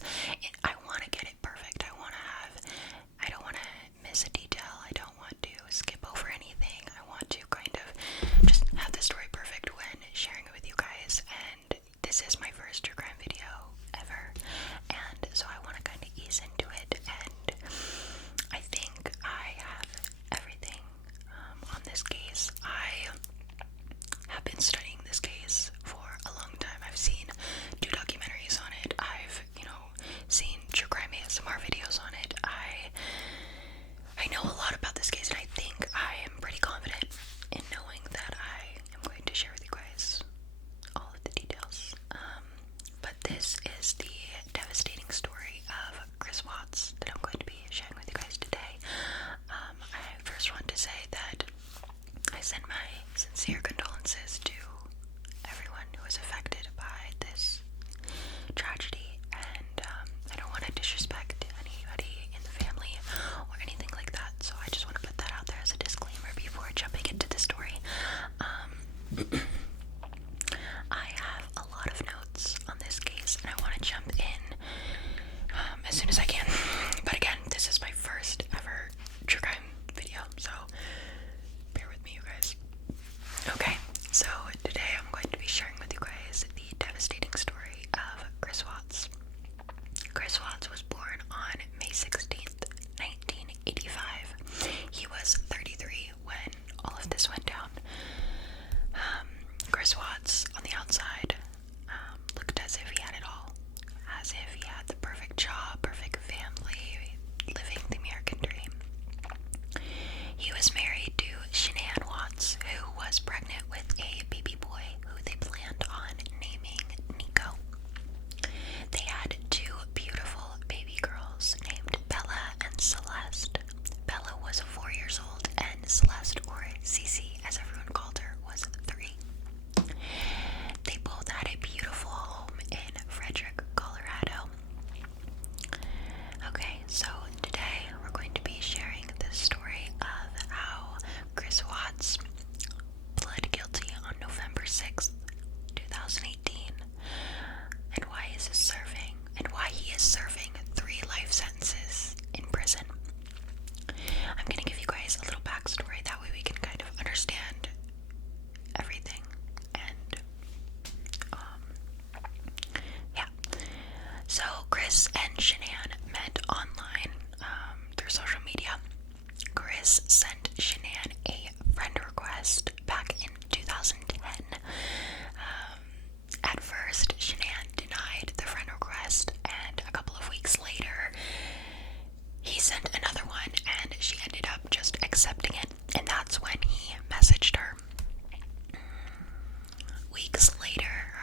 because I want to get it perfect. I don't want to miss a detail. I don't want to skip over anything. I want to kind of just have the story perfect when sharing it with you guys. And this is my first true crime video ever, and so I want to kind of ease into it. And I think I have everything on this case. I have been studying this case for a long time. I've seen 2 documentaries on it. I've, seen true crime ASMR videos on it. I know a lot about this case, and I think I am pretty confident in knowing that I am going to share with you guys all of the details. But this is the devastating story of Chris Watts that I'm going to be sharing with you guys today. I first want to say that I send my sincere condolences to everyone who was affected by this tragedy, and I don't want to disrespect anybody in the family or anything like that, so I just want to put that out there as a disclaimer before jumping into the story. I have a lot of notes on this case, and I want to jump in as soon as I can. But again, this is my first ever true crime video, so bear with me, you guys. Okay, so today I'm going to be sharing with you guys the devastating story of Chris Watts. Chris Watts was born on May 16th, 1985. He was 33 when all of this went down. Chris Watts, on the outside, looked as if he had it all. As if he had the perfect job, perfect family, living the American dream. He was married to Shanann Watts, who was pregnant with a baby boy who they planned on naming Nico. They had 2 beautiful baby girls named Bella and Celeste. Bella was 4 years old, and Celeste, or Cece as everyone called her, was 3. They both had a beautiful home in Frederick, Colorado. Okay, so today we're going to be sharing the story of how Chris Watts pled guilty on November 6th, 2018, and why he is serving 3 life sentences in prison. I'm going to give you guys a little backstory, that way we can kind of understand everything. And yeah, so Chris and Shanann met online through social media. Chris sent Shanann a friend request back in 2010. At first, Shanann denied the friend request, and a couple of weeks later, he sent another one, and she ended up just accepting it, and that's when he messaged her.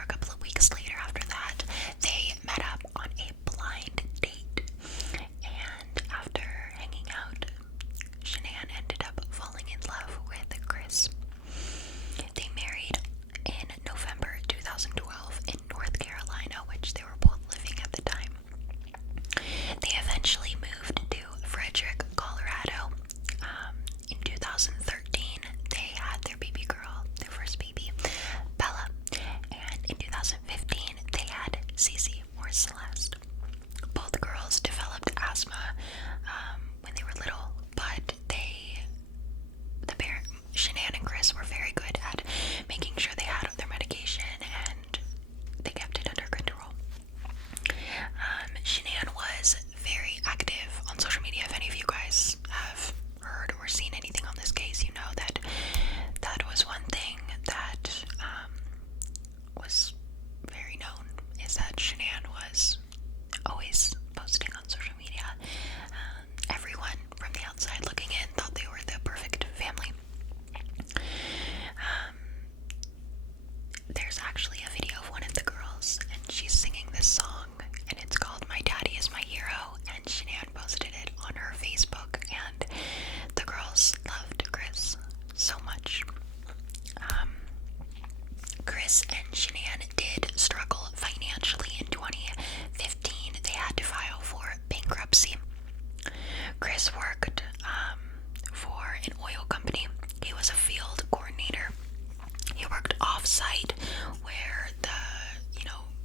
A couple of weeks later after that, they met up on a blind date, and after hanging out, Shanann ended up falling in love with Chris. They married in November 2012 in North Carolina, which they were both living at the time. They eventually moved to Frederick, Colorado. In 2013, they had their baby girl, their first baby, Bella, and in 2015, they had Cece, or Celeste. Both girls developed asthma when they were little, but Shanann and Chris were very good at making sure they had their medication, and they kept it under control. Shanann was very active on social media. If any of you guys have heard or seen anything on this case, you know that that was one thing that was very known, is that Shanann was always posting on social media. Everyone from the outside looking in thought they were the perfect family. There's actually a video of one of the girls, and she's singing this song, and it's called My Daddy Is My Hero, and Shanann posted it on her Facebook, and the girls loved Chris so much. Chris and Shanann did struggle financially in 2015. They had to file for bankruptcy. Chris worked for an oil company. He was a field coordinator. He worked off-site where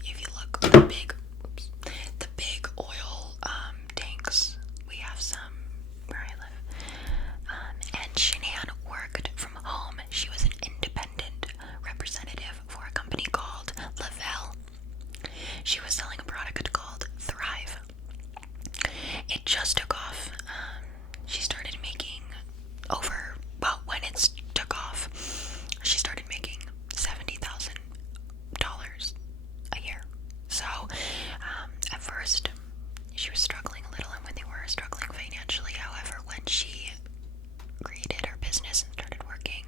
if you look, the big selling a product called Thrive. It just took off. She started making when it took off, she started making $70,000 a year. So, at first, she was struggling a little, and when they were struggling financially, however, when she created her business and started working,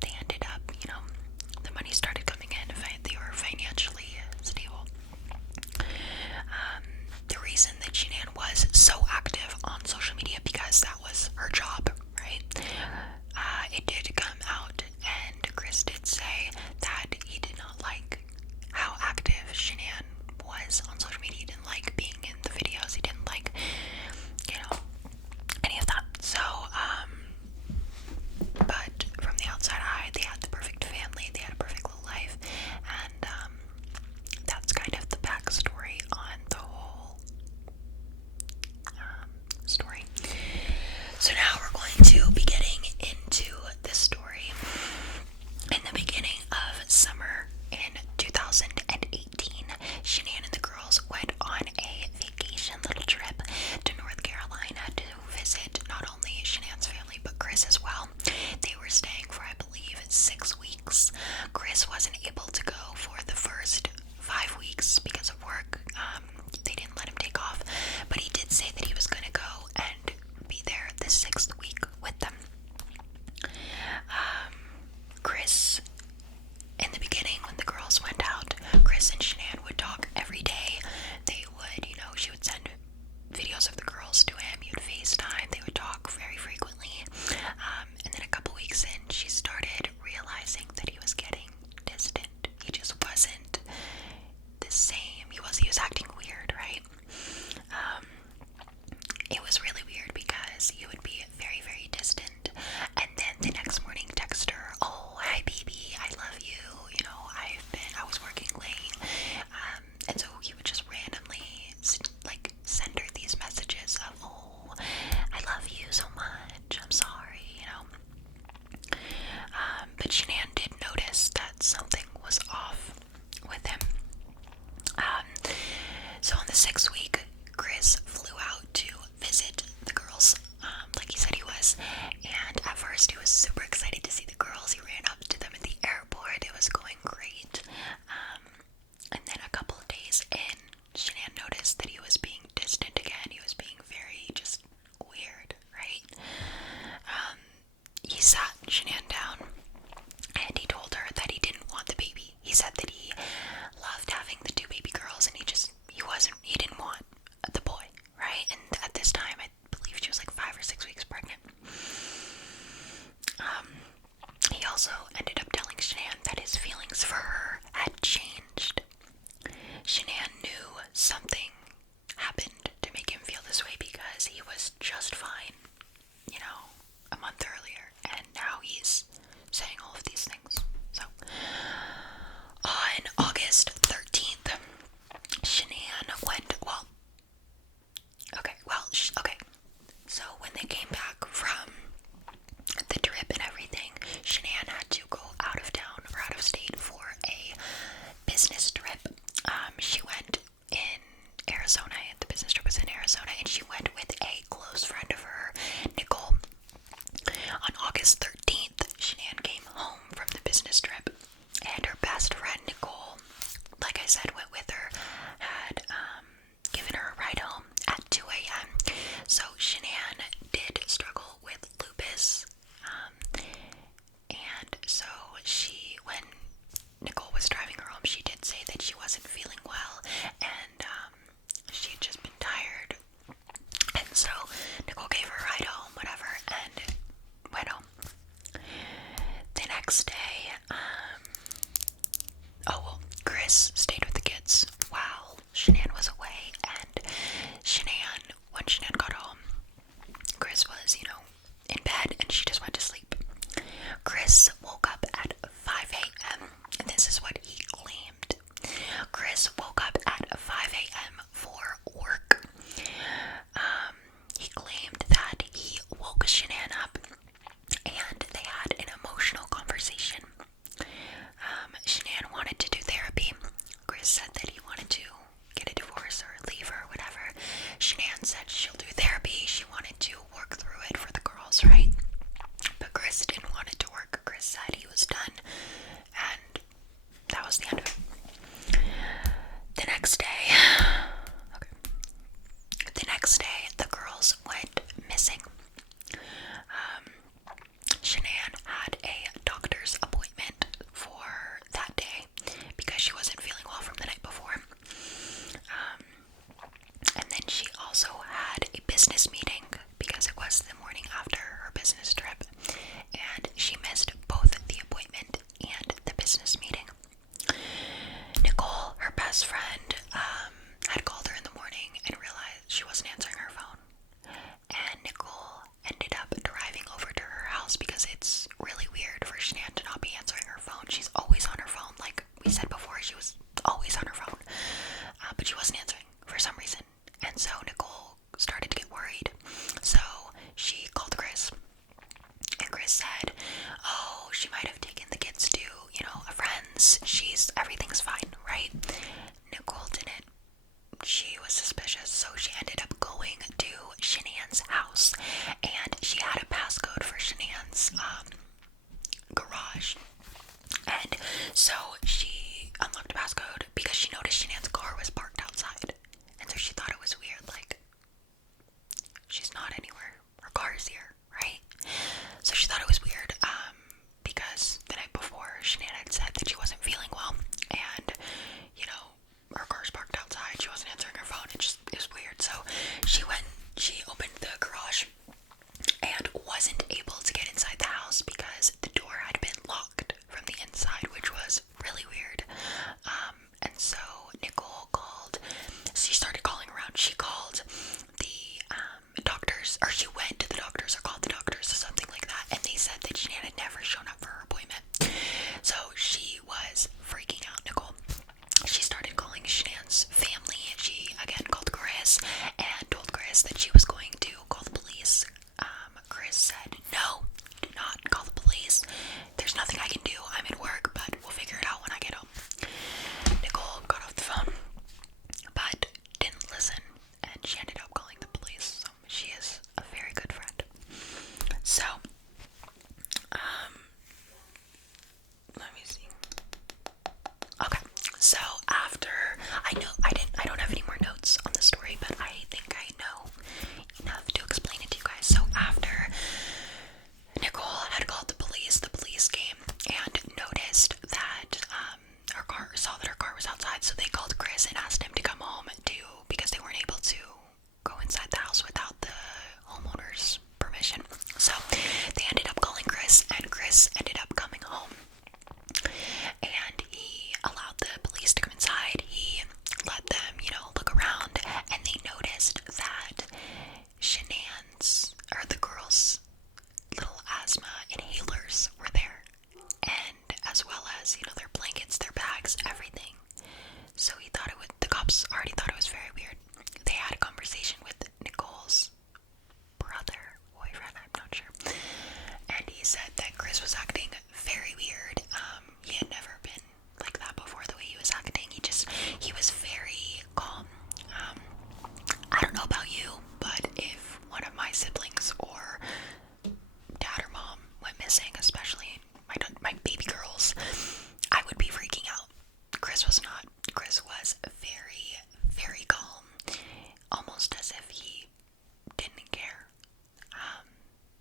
they ended up, the money started coming in. They were financially stable. The reason that Shanann was so active on social media, because that was her job, right? It did come out, and Chris did say that he did not like how active Shanann was on social media. He didn't like being in the videos. He didn't like, any of that. So, but from the outside eye, they had the perfect family. They had a perfect little life, and that's kind of the backstory on the whole story. So now we're going to be getting into the story. In the beginning of summer in 2018, Shanann and the girls went on a vacation little trip to North Carolina to visit not only Shanann's family but Chris as well. They were staying for, I believe, 6 weeks. Chris wasn't able to go for the first 5 weeks because of work. They didn't let him take off, but he did say that he was going to go and be there the 6th week with them. Chris, in the beginning, when the girls went out, Chris and Shanann would talk every day. They would, she would send videos of the girls to him. He would FaceTime. They would talk very frequently. And then a couple weeks in, she started realizing that he was getting distant. He just wasn't the same. He was acting weird, right? It was really weird because he would be very, very distant, and then the next morning text her, "Oh, hi baby, I love you, I was working late," and so he would just randomly send her these messages of, "Oh, I love you so much, I'm sorry," but Shanann did notice that something was off with him. So on the 6th week, Chris flew out to visit the girls, like he said he was, and at first he was super excited to see the girls. He ran up to them at the airport. It was going great. And then a couple of days in, Shanann noticed that he was being distant again. He was being very just weird, right? He sat Shanann down and he told her that he didn't want the baby. He said that he loved having the 2 baby girls, and he didn't want the boy, right? And at this time, I believe she was like 5 or 6 weeks pregnant. He also ended up telling Shanann that his feelings for her had changed. Shanann knew something happened to make him feel this way, because he was just fine, a month earlier, and now he's saying all of these things. So, on August 13th, Shanann so when they came back from the trip and everything, Shanann had to go out of town or out of state for a business trip. She went in Arizona, and the business trip was in Arizona, and she went with a close friend of her, Nicole. On August 13th, Shanann came home from the business trip, and her best friend, Nicole, like I said, went with her, had given her a ride home at 2 a.m. So Shanann did struggle with lupus, and so when Nicole was driving her home, she did say that she wasn't feeling well, and she had just been tired, and so Nicole gave her a ride home, whatever, and went home. The next day, Chris stayed with the kids while Shanann was away, and when Shanann got home, Chris was, in bed, and she just went to sleep. Chris woke up at 5 a.m., and this is what he claimed. Chris woke up at 5 a.m. for work. He claimed that he woke Shanann up, and they had an emotional conversation. Shanann wanted to do therapy. Chris said that he wanted to had called her in the morning and realized she wasn't answering her phone. And Nicole ended up driving over to her house because it's really weird for Shanann to not be answering her phone. She's always on her phone. Like we said before, she was always on her phone. But she wasn't answering for some reason. And so Nicole started to get worried. So she called Chris. And Chris said, oh, she might have taken the kids to, a friend's. Everything's fine, right? Nicole didn't. She was suspicious, so she ended up going to Shanann's house, and she had a passcode for Shanann's garage. And so she unlocked the passcode because she noticed Shanann's car was parked outside. And so she thought it was weird, like, she's not anywhere. Her car is here, right? So she thought it was weird, because the night before, Shanann had said that she wasn't feeling well, and, her car's parked outside, she wasn't answering her phone, it was weird. So she opened the garage, and wasn't able to get inside the house because the door had been locked from the inside, which was really weird. And so Nicole called. She started calling around. She called the doctors, or she went to the doctors, or called the doctors, or something like that, and they said that Shanann had never shown up for her appointment. So she was freaking out, Nicole. She started calling Shanann's family, and she again called Chris and told Chris that she was going to call the police. Chris said, no, do not call the police. There's nothing I can do. I'm at work, but we'll figure it out when I get home. Nicole got off the phone, but didn't listen, and she ended up calling the police. So she is a very good friend. So, let me see. Okay, so after, I don't have any more notes on the story, but I think I know enough to explain it to you guys. So after Nicole had called the police came and noticed that saw that her car was outside, so they called Chris and asked him to come home because they weren't able to go inside the house without the homeowner's permission. So they ended up calling Chris, and Chris ended up coming home. And he allowed the police to come inside. He let them, look around, and they noticed that the girls' little asthma inhalers were there. And as well as, their blankets, their bags, everything. So the cops already thought it was very weird. They had a conversation with Nicole's brother, boyfriend, I'm not sure. And he said that Chris was acting very weird. He had never been like that before, the way he was acting. He was very calm. I don't know about you, but if one of my siblings or dad or mom went missing, especially my baby girls, I would be freaking out. Chris was not. Chris was very, very calm, almost as if he didn't care.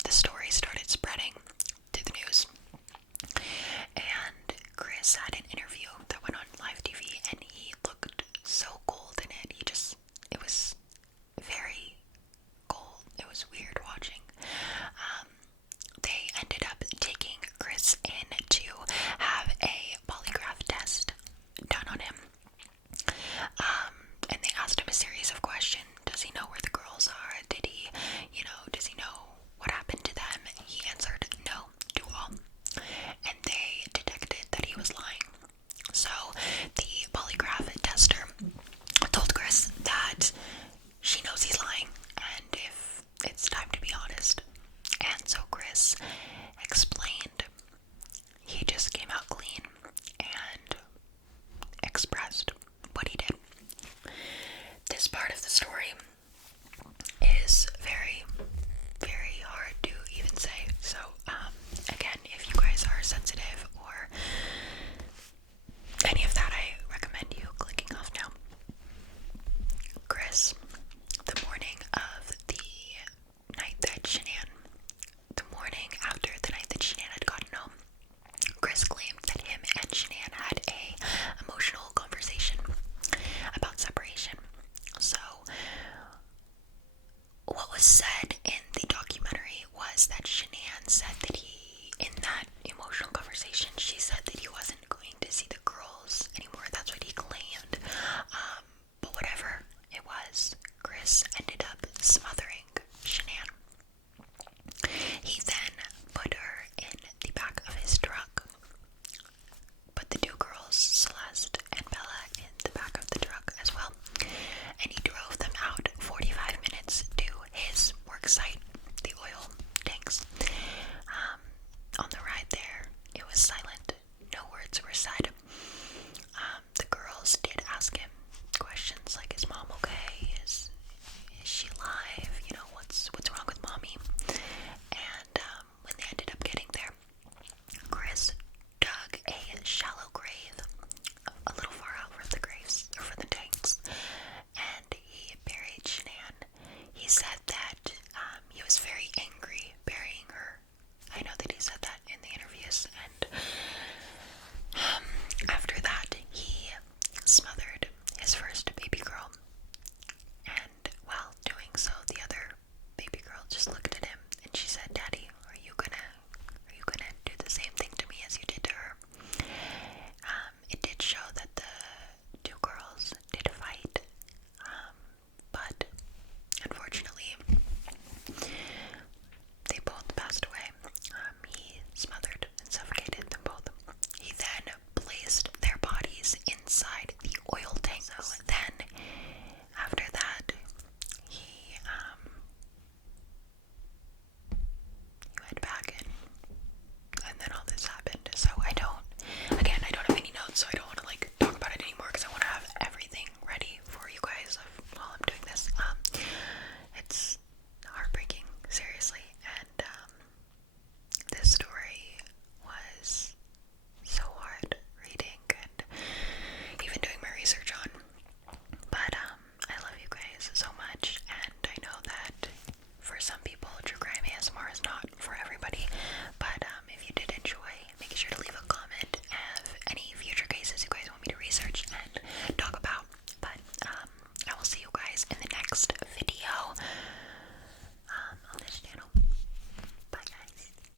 The story started spreading to the news, and Chris had an interview that went on live TV, and he looked so cold in it. It was very cold. It was weird watching. They ended up taking Chris in to have a polygraph test done on him. And they asked him a series of questions. Does he know where the girls are? Does he know what happened to them? He answered no to all. And they detected that he was lying. So the polygraph tester told Chris that she knows he's lying, and if it's time to be honest. And so Chris explained. He just came out clean and expressed what he did. This part of the story is very, very hard to even say. So, again, if you guys are sensitive or any of that, I recommend you clicking off now. Chris